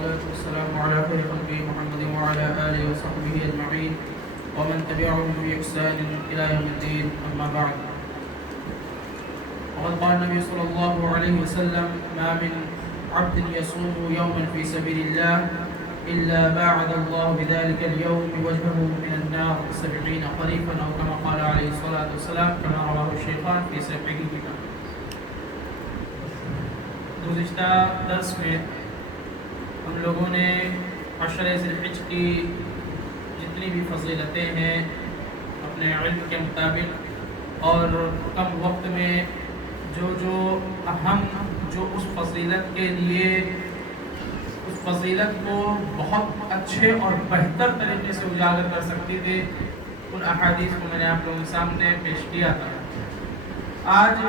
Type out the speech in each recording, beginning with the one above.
والصلاة والسلام على خير خلقه محمد وعلى آله وصحبه أجمعين ومن تبعهم بإحسان إلى يوم الدين أما بعد. وقد قال النبي صلى الله عليه وسلم: ما من عبد يصوم يوما في سبيل الله إلا باعد الله بذلك اليوم وجهه من النار 70 خريفا أو كما قال عليه الصلاة والسلام كما رواه الشيخان في صحيحهما. گزشتہ درس میں ہم لوگوں نے عشر ذی الحج کی جتنی بھی فضیلتیں ہیں اپنے علم کے مطابق اور کم وقت میں جو اہم جو اس فضیلت کے لیے اس فضیلت کو بہت اچھے اور بہتر طریقے سے اجاگر کر سکتی تھے ان احادیث کو میں نے آپ لوگوں کے سامنے پیش کیا تھا. آج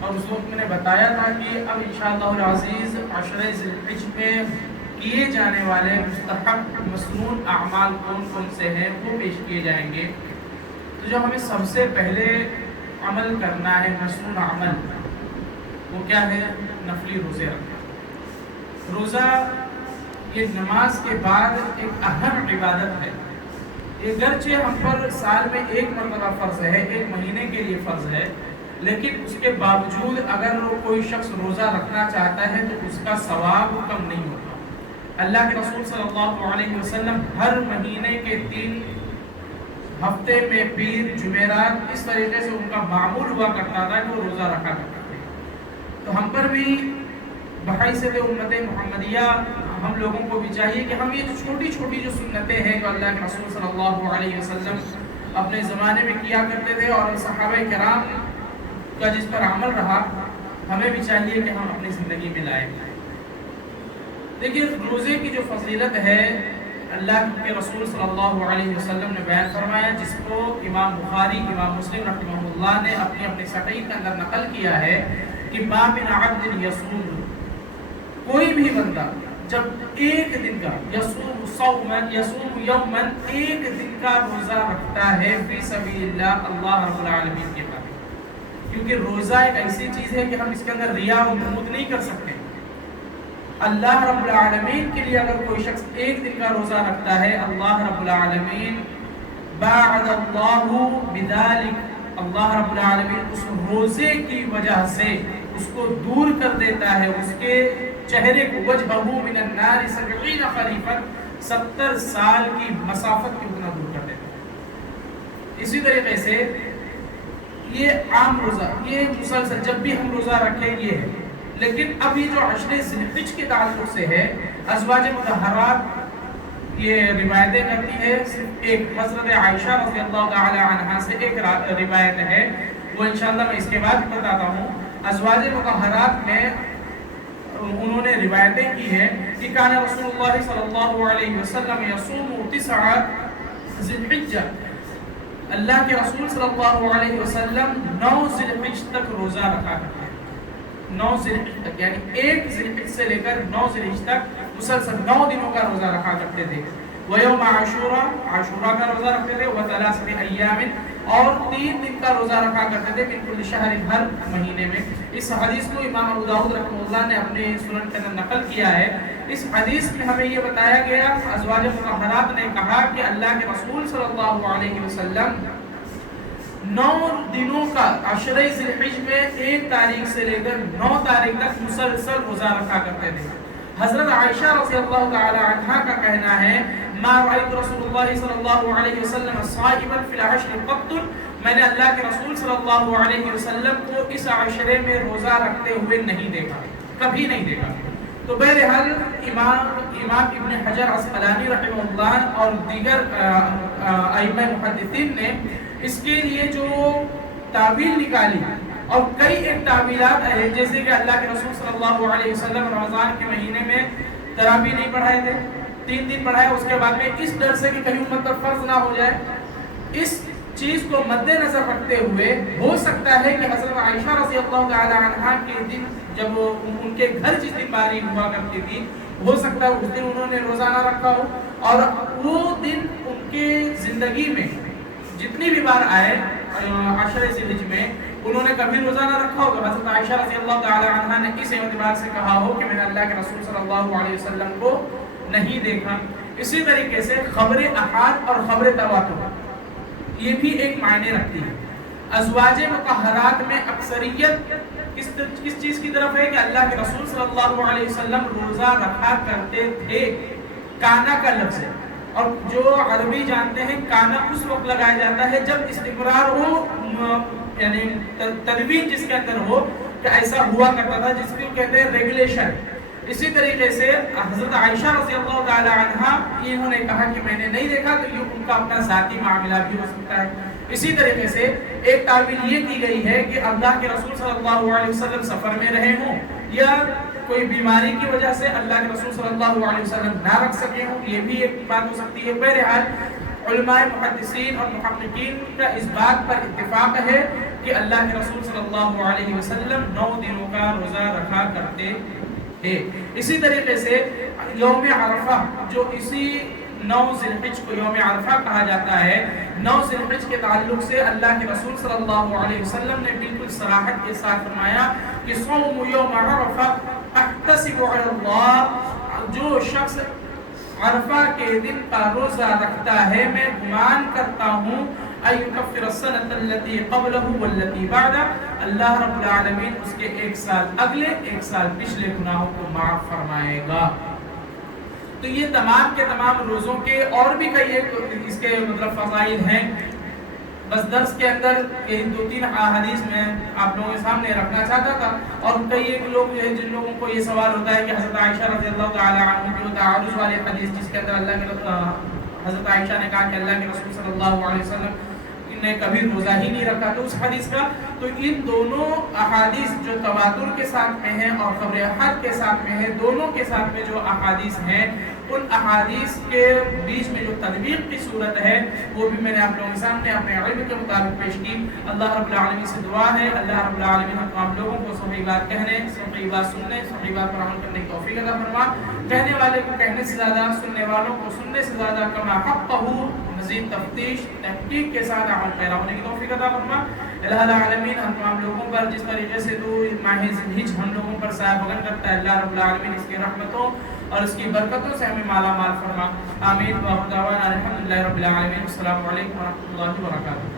اور اس وقت میں نے بتایا تھا کہ اب انشاءاللہ العزیز عشر ذی الحج میں کیے جانے والے مستحب مسنون اعمال کون کون سے ہیں وہ پیش کیے جائیں گے. تو جو ہمیں سب سے پہلے عمل کرنا ہے مسنون عمل وہ کیا ہے؟ نفلی روزے رکھنا. روزہ یہ نماز کے بعد ایک اہم عبادت ہے. یہ گرچہ ہم پر سال میں ایک مرتبہ فرض ہے، ایک مہینے کے لیے فرض ہے، لیکن اس کے باوجود اگر کوئی شخص روزہ رکھنا چاہتا ہے تو اس کا ثواب کم نہیں ہوتا. اللہ کے رسول صلی اللہ علیہ وسلم ہر مہینے کے 3 ہفتے میں پیر جمعرات اس طریقے سے ان کا معمول ہوا کرتا تھا کہ وہ روزہ رکھا کرتے تھے. تو ہم پر بھی بحیثیت امت محمدیہ ہم لوگوں کو بھی چاہیے کہ ہم یہ جو چھوٹی چھوٹی جو سنتیں ہیں جو اللہ کے رسول صلی اللہ علیہ وسلم اپنے زمانے میں کیا کرتے تھے اور صحابہ کرام کا جس پر عمل رہا، ہمیں بھی چاہیے کہ ہم اپنی زندگی میں لائیں. دیکھیے روزے کی جو فضیلت ہے اللہ کے رسول صلی اللہ علیہ وسلم نے بیان فرمایا، جس کو امام بخاری امام مسلم رحمہ اللہ نے اپنی صحیح کے اندر نقل کیا ہے کہ ما من عبد یصوم، کوئی بھی بندہ جب ایک دن کا یصوم یوما ایک دن کا روزہ رکھتا ہے فی سبیل اللہ اللہ رب العالمین کے خاطر. کیونکہ روزہ ایک ایسی چیز ہے کہ ہم اس کے اندر ریا و نمود نہیں کر سکتے. اللہ رب العالمین کے لیے اگر کوئی شخص ایک دن کا روزہ رکھتا ہے، اللہ رب العالمین باعد اللہ بذالک، اللہ رب العالمین اس روزے کی وجہ سے اس کو دور کر دیتا ہے، اس کے چہرے کو وجہہ من النار 70 خریفا 70 سال کی مسافت کی اتنا دور کر دیتا ہے. اسی طریقے سے یہ عام روزہ، یہ مسلسل جب بھی ہم روزہ رکھیں یہ ہے. لیکن اب یہ جو عشر ذی الحج کے تعلق سے ہے، ازواج مطہرات یہ روایتیں کرتی ہے. صرف ایک حضرت عائشہ رضی اللہ تعالی عنہا سے ایک روایت ہے، وہ انشاءاللہ میں اس کے بعد بتاتا ہوں. ازواج مطہرات میں انہوں نے روایتیں کی ہے کہ کان رسول اللہ صلی اللہ علیہ وسلم یصوم 9 ذی الحجہ، اللہ کے رسول صلی اللہ علیہ وسلم 9 ذی الحج تک روزہ رکھا کرتے ہیں. 9 ذی الحج تک یعنی 1 ذی الحج سے لے کر 9 ذی الحج تک مسلسل 9 دنوں کا روزہ رکھا کرتے تھے. ویوم عاشورہ، عاشورہ کا روزہ رکھتے تھے. وثلاث ایام، اور 3 دن کا روزہ رکھا کرتے تھے من کل شہر، ہر مہینے میں. اس حدیث کو امام ابو داؤد رحمہ اللہ نے اپنے سنن کے اندر نقل کیا ہے. اس حدیث میں ہمیں یہ بتایا گیا، ازواج مطہرات نے کہا کہ اللہ کے رسول صلی اللہ علیہ وسلم 9 دنوں کا عشر ذی الحج میں 1 تاریخ سے لے کر 9 تاریخ تک مسلسل روزہ رکھا کرتے تھے. حضرت عائشہ رضی اللہ تعالی عنہا کا کہنا ہے ما رأيت رسول اللہ صلی اللہ علیہ وسلم صائما فی العشر قط، میں نے اللہ کے رسول صلی اللہ علیہ وسلم کو اس عشرے میں روزہ رکھتے ہوئے نہیں دیکھا، کبھی نہیں دیکھا. تو بہرحال امام ابن حجر عسقلانی رحمہ اللہ اور دیگر ائمہ محدثین نے اس کے لیے جو تعبیر نکالی، اور کئی ایک تعبیرات ہیں، جیسے کہ اللہ کے رسول صلی اللہ علیہ وسلم رمضان کے مہینے میں تراویح نہیں پڑھائے تھے، 3 دن پڑھائے. اس کے بعد میں اس ڈر سے کہ کہیں امت پر فرض نہ ہو جائے، اس چیز کو مد نظر رکھتے ہوئے ہو سکتا ہے کہ حضرت عائشہ رضی اللہ تعالی عنہا کے دن جب ان کے گھر جس دن بارش ہوا کرتی تھی، ہو سکتا ہے اس دن انہوں نے روزہ نہ رکھا ہو، اور وہ دن ان کے زندگی میں جتنی بھی بار آئے عشر ذی الحج میں انہوں نے کبھی روزہ نہ رکھا ہوگا، حضرت عائشہ رضی اللہ تعالی عنہ نے اس اعتبار سے کہا ہو کہ میں نے اللہ کے رسول صلی اللہ علیہ وسلم کو نہیں دیکھا۔ اسی طریقے سے خبر احاد اور خبر تواتر یہ بھی ایک معنی رکھتی ہے۔ ازواج مطہرات میں اکثریت کس چیز کی طرف ہے کہ اللہ کے رسول صلی اللہ علیہ وسلم روزہ رکھا کرتے تھے۔ کانا کا لفظ ہے، اور جو عربی جانتے ہیں کانا اس وقت لگایا جاتا ہے جب استقرار ہو، یعنی تدوین جس کے اندر ہو کہ ایسا ہوا کرتا تھا، جس کو کہتے ہیں ریگولیشن۔ اسی طریقے سے حضرت عائشہ رضی اللہ تعالی عنہ انہوں نے کہا کہ میں نے نہیں دیکھا، تو یہ ان کا اپنا ذاتی معاملہ بھی ہو سکتا ہے۔ اسی طریقے سے ایک تعبیر یہ کی گئی ہے کہ اللہ کے رسول صلی اللہ علیہ وسلم سفر میں رہے ہوں یا کوئی بیماری کی وجہ سے اللہ کے رسول صلی اللہ علیہ وسلم نہ رکھ سکے ہوں، یہ بھی ایک بات ہو سکتی ہے۔ بہرحال علماء محدثین اور محققین کا اس بات پر اتفاق ہے کہ اللہ کے رسول صلی اللہ علیہ وسلم 9 دنوں کا روزہ رکھا کرتے تھے۔ اسی طریقے سے یوم عرفہ، جو اسی 9 ذی الحج کو یوم عرفہ کہا جاتا ہے، 9 ذی الحج کے تعلق سے اللہ کے رسول صلی اللہ علیہ وسلم نے بالکل صراحت کے ساتھ فرمایا کہ صوم یوم عرفہ احتسب علی اللہ، جو شخص عرفہ کے دن کا روزہ رکھتا ہے میں گمان کرتا ہوں ایکفر السنۃ التي قبلہ والتي بعدہ، اللہ رب العالمین اس کے 1 سال اگلے 1 سال پچھلے گناہوں کو معاف فرمائے گا۔ تو یہ تمام کے تمام روزوں کے اور بھی کئی اس کے مطلب فضائل ہیں۔ بس درس کے اندر یہ 2-3 احادیث میں آپ لوگوں کے سامنے رکھنا چاہتا تھا، اور کئی ایک لوگ جو ہے جن لوگوں کو یہ سوال ہوتا ہے کہ حضرت عائشہ رضی اللہ تعالی عنہ کی تعارض والی حدیث جس کے اندر اللہ کے حضرت عائشہ نے کہا کہ اللہ کے رسول صلی اللہ علیہ وسلم نے کبھی روزہ ہی نہیں رکھا، تو اس حدیث کا تو ان دونوں احادیث جو تواتر کے ساتھ میں ہیں اور خبر احاد کے ساتھ میں ہیں، دونوں کے ساتھ میں جو احادیث ہیں ان احادیث کے بیچ میں جو تطبیق کی صورت ہے وہ بھی میں نے آپ لوگوں کے سامنے اپنے علم کے مطابق پیش کی۔ اللہ رب العالمین سے دعا ہے اللہ رب العالمین ہم تمام لوگوں کو صحیح بات کہنے، صحیح بات سننے، صحیح بات پر عمل کرنے کی توفیق عطا فرما۔ کہنے والے کو کہنے سے زیادہ، سننے والوں کو سننے سے زیادہ کما حقہ مزید تفتیش تحقیق کے ساتھ عمل پیرا ہونے کی توفیق عطا فرما۔ الہ العالمین ہم تمام لوگوں پر جس طریقے سے تو ماہ ذی الحج ہم لوگوں پر سایہ بغل کرتا ہے، اللہ رب العالمین اس کی رحمتوں اور اس کی برکتوں سے ہمیں مالا مال فرما۔ آمین۔ وآخر دعوانا الحمدللہ رب العالمین۔ السلام علیکم ورحمۃ اللہ وبرکاتہ۔